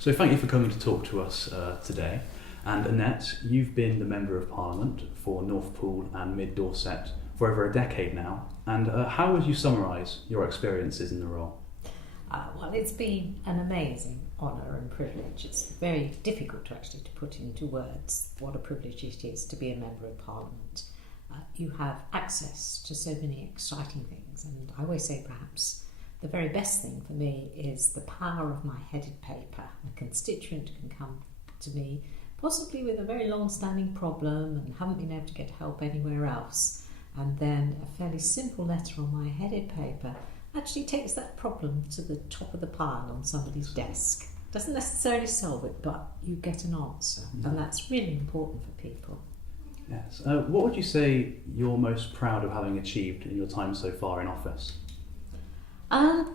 So thank you for coming to talk to us today. And Annette, you've been the Member of Parliament for North Poole and Mid Dorset for over a decade now. And how would you summarise your experiences in the role? Well, it's been an amazing honour and privilege. It's very difficult to actually to put into words what a privilege it is to be a Member of Parliament. You have access to so many exciting things, and I always say perhaps the very best thing for me is the power of my headed paper. A constituent can come to me possibly with a very long-standing problem and haven't been able to get help anywhere else, and then a fairly simple letter on my headed paper actually takes that problem to the top of the pile on somebody's desk. Doesn't necessarily solve it, but you get an answer, and that's really important for people. Yes. What would you say you're most proud of having achieved in your time so far in office?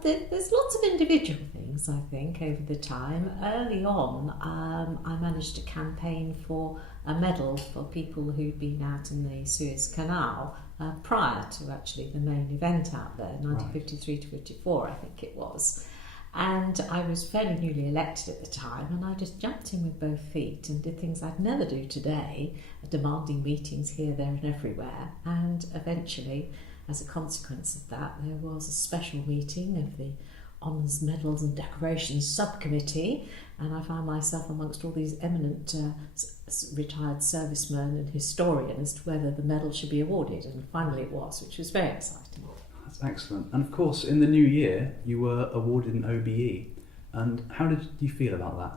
There's lots of individual things, I think, over the time. Early on, I managed to campaign for a medal for people who'd been out in the Suez Canal prior to actually the main event out there, 1953 to 54, I think it was. And I was fairly newly elected at the time, and I just jumped in with both feet and did things I'd never do today, demanding meetings here, there and everywhere. And eventually, as a consequence of that, there was a special meeting of the Honours, Medals and Decorations Subcommittee, and I found myself amongst all these eminent retired servicemen and historians as to whether the medal should be awarded, and finally it was, which was very exciting. That's excellent. And of course, in the new year, you were awarded an OBE. And how did you feel about that?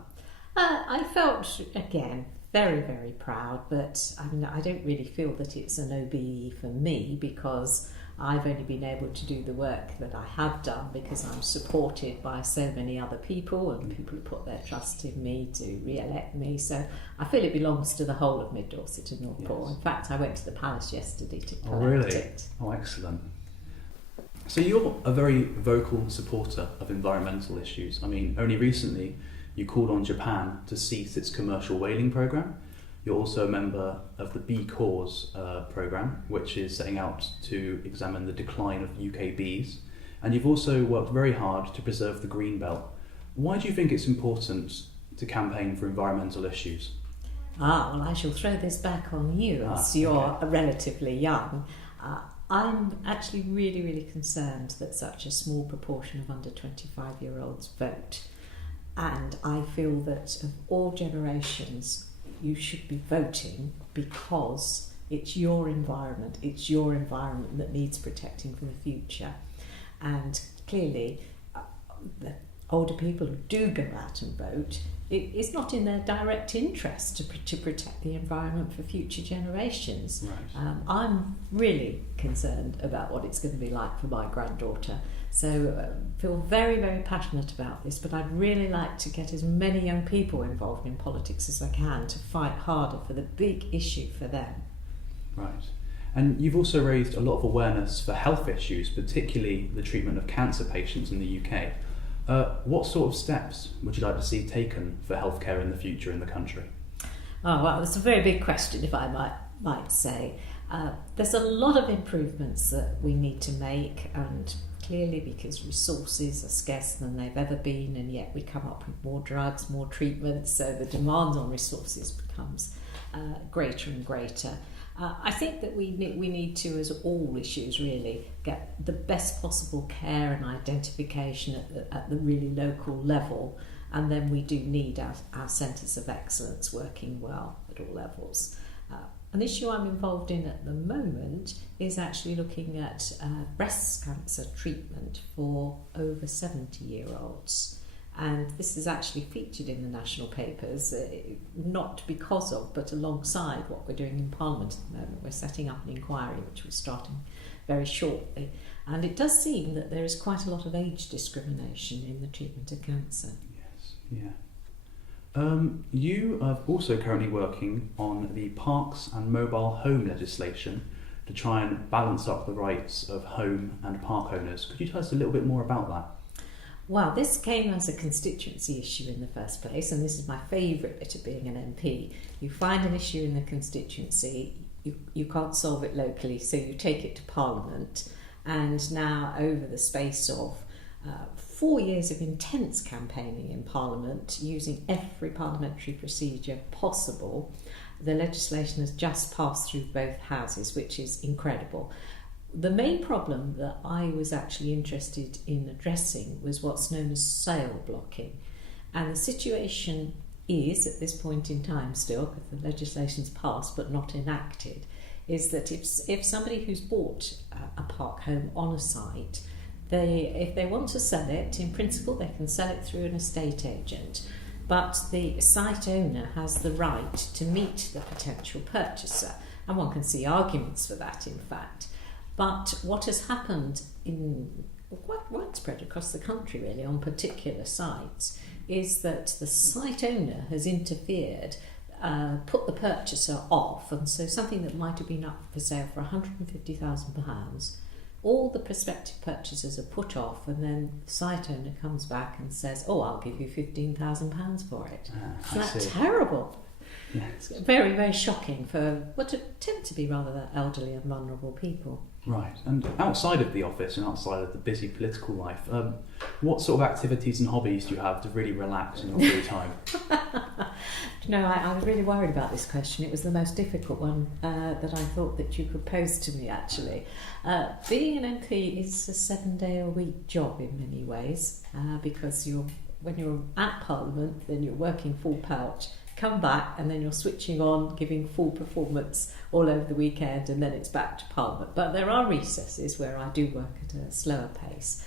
I felt, again, very, very proud, but I don't really feel that it's an OBE for me, because I've only been able to do the work that I have done because I'm supported by so many other people, and people who put their trust in me to re-elect me. So I feel it belongs to the whole of Mid Dorset and North Poole. In fact, I went to the palace yesterday to collect it. Oh, excellent. So you're a very vocal supporter of environmental issues. I mean, only recently you called on Japan to cease its commercial whaling programme. You're also a member of the Bee Cause programme, which is setting out to examine the decline of UK bees. And you've also worked very hard to preserve the green belt. Why do you think it's important to campaign for environmental issues? Well, I shall throw this back on you as you're relatively young. I'm actually really, really concerned that such a small proportion of under 25-year-olds vote. And I feel that of all generations, you should be voting because it's your environment that needs protecting for the future. And clearly, the older people who do go out and vote, it's not in their direct interest to protect the environment for future generations. Right. I'm really concerned about what it's going to be like for my granddaughter. So feel very, very passionate about this, but I'd really like to get as many young people involved in politics as I can to fight harder for the big issue for them. Right. And you've also raised a lot of awareness for health issues, particularly the treatment of cancer patients in the UK. What sort of steps would you like to see taken for healthcare in the future in the country? Oh, well, it's a very big question, if I might say. There's a lot of improvements that we need to make, and clearly because resources are scarcer than they've ever been, and yet we come up with more drugs, more treatments, so the demand on resources becomes greater and greater. I think that we need to, as all issues really, get the best possible care and identification at the really local level, and then we do need our centres of excellence working well at all levels. An issue I'm involved in at the moment is actually looking at breast cancer treatment for over 70-year-olds. And this is actually featured in the national papers, not because of, but alongside what we're doing in Parliament at the moment. We're setting up an inquiry, which we're starting very shortly. And it does seem that there is quite a lot of age discrimination in the treatment of cancer. Yes, yeah. You are also currently working on the parks and mobile home legislation to try and balance up the rights of home and park owners. Could you tell us a little bit more about that? Well, this came as a constituency issue in the first place, and this is my favourite bit of being an MP. You find an issue in the constituency, you can't solve it locally, so you take it to Parliament, and now over the space of 4 years of intense campaigning in Parliament using every parliamentary procedure possible. The legislation has just passed through both houses, which is incredible. The main problem that I was actually interested in addressing was what's known as sale blocking. And the situation is, at this point in time still, because the legislation's passed but not enacted, is that if somebody who's bought a park home on a site, if they want to sell it, in principle they can sell it through an estate agent, but the site owner has the right to meet the potential purchaser, and one can see arguments for that, in fact. But what has happened in quite widespread across the country really on particular sites is that the site owner has interfered, put the purchaser off, and so something that might have been up for sale for £150,000, all the prospective purchasers are put off, and then the site owner comes back and says, "Oh, I'll give you £15,000 for it." Isn't that terrible? Yes. It's very, very shocking for what tend to be rather elderly and vulnerable people. Right, and outside of the office and outside of the busy political life, what sort of activities and hobbies do you have to really relax in your free time? I was really worried about this question. It was the most difficult one that I thought that you could pose to me, actually. Being an MP is a 7-day-a-week job in many ways, because when you're at Parliament, then you're working full pelt, come back, and then you're switching on, giving full performance all over the weekend, and then it's back to Parliament. But there are recesses where I do work at a slower pace.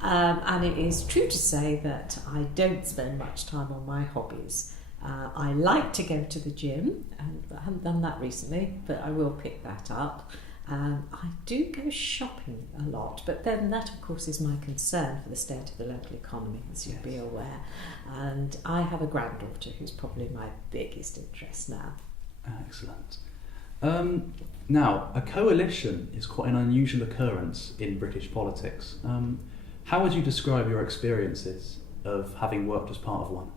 And it is true to say that I don't spend much time on my hobbies. I like to go to the gym, and I haven't done that recently, but I will pick that up. I do go shopping a lot, but then that of course is my concern for the state of the local economy, as you'd be aware. And I have a granddaughter who's probably my biggest interest now. Excellent. Now, a coalition is quite an unusual occurrence in British politics. How would you describe your experiences of having worked as part of one?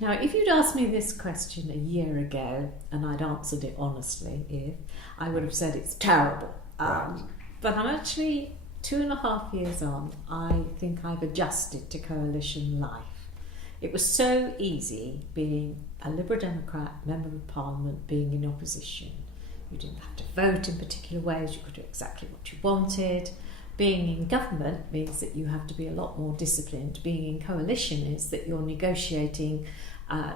Now, if you'd asked me this question a year ago and I'd answered it honestly, I would have said it's terrible. Right. But I'm actually 2.5 years on. I think I've adjusted to coalition life. It was so easy being a Liberal Democrat member of Parliament, being in opposition. You didn't have to vote in particular ways, you could do exactly what you wanted. Being in government means that you have to be a lot more disciplined. Being in coalition is that you're negotiating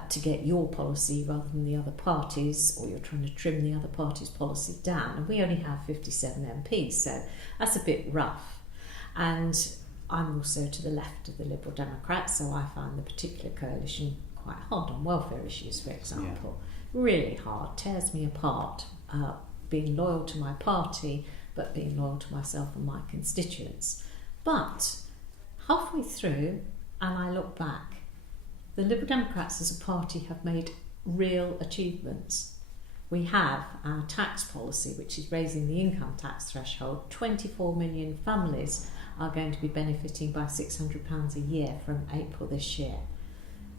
to get your policy rather than the other parties, or you're trying to trim the other party's policy down. And we only have 57 MPs, so that's a bit rough. And I'm also to the left of the Liberal Democrats, so I find the particular coalition quite hard on welfare issues, for example. Yeah. Really hard, tears me apart. Being loyal to my party, but being loyal to myself and my constituents. But halfway through, and I look back, the Liberal Democrats as a party have made real achievements. We have our tax policy, which is raising the income tax threshold. 24 million families are going to be benefiting by £600 a year from April this year.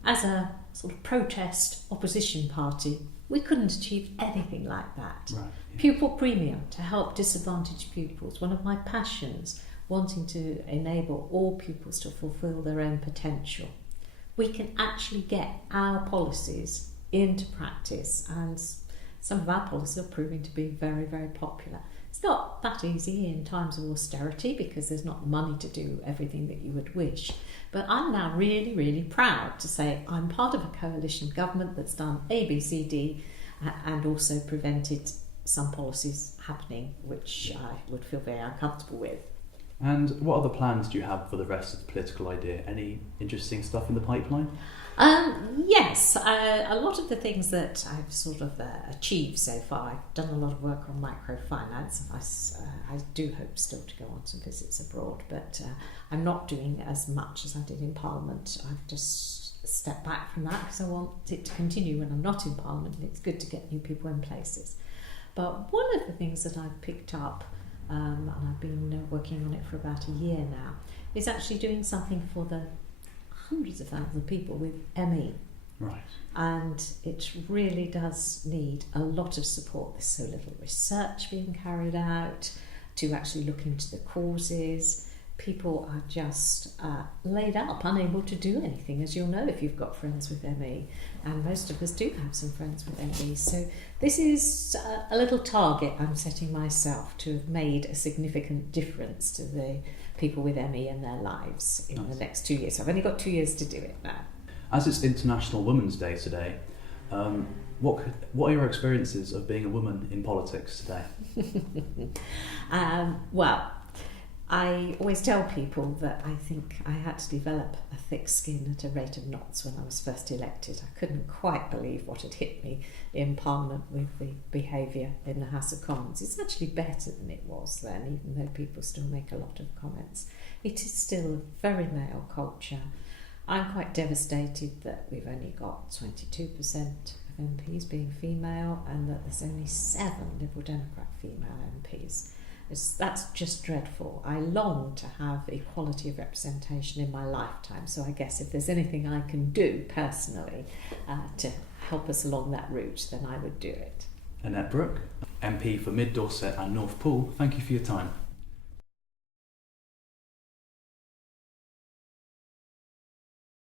As a sort of protest opposition party, we couldn't achieve anything like that. Right, yeah. Pupil premium to help disadvantaged pupils, one of my passions, wanting to enable all pupils to fulfil their own potential. We can actually get our policies into practice, and some of our policies are proving to be very, very popular. It's not that easy in times of austerity because there's not money to do everything that you would wish. But I'm now really, really proud to say I'm part of a coalition government that's done A, B, C, D, and also prevented some policies happening which I would feel very uncomfortable with. And what other plans do you have for the rest of the political idea? Any interesting stuff in the pipeline? Yes, a lot of the things that I've sort of achieved so far. I've done a lot of work on microfinance. I do hope still to go on some visits abroad, but I'm not doing as much as I did in Parliament. I've just stepped back from that because I want it to continue when I'm not in Parliament, and it's good to get new people in places. But one of the things that I've picked up, and I've been working on it for about a year now, is actually doing something for the hundreds of thousands of people with ME. Right. And it really does need a lot of support. There's so little research being carried out to actually look into the causes. people are just laid up, unable to do anything, as you'll know if you've got friends with ME, and most of us do have some friends with ME. So this is a little target I'm setting myself, to have made a significant difference to the people with ME and their lives in the next 2 years. So I've only got 2 years to do it now. As it's International Women's Day today, what are your experiences of being a woman in politics today? Well, I always tell people that I think I had to develop a thick skin at a rate of knots when I was first elected. I couldn't quite believe what had hit me in Parliament with the behaviour in the House of Commons. It's actually better than it was then, even though people still make a lot of comments. It is still a very male culture. I'm quite devastated that we've only got 22% of MPs being female, and that there's only 7 Liberal Democrat female MPs. That's just dreadful. I long to have equality of representation in my lifetime, so I guess if there's anything I can do personally to help us along that route, then I would do it. Annette Brooke, MP for Mid Dorset and North Poole, thank you for your time.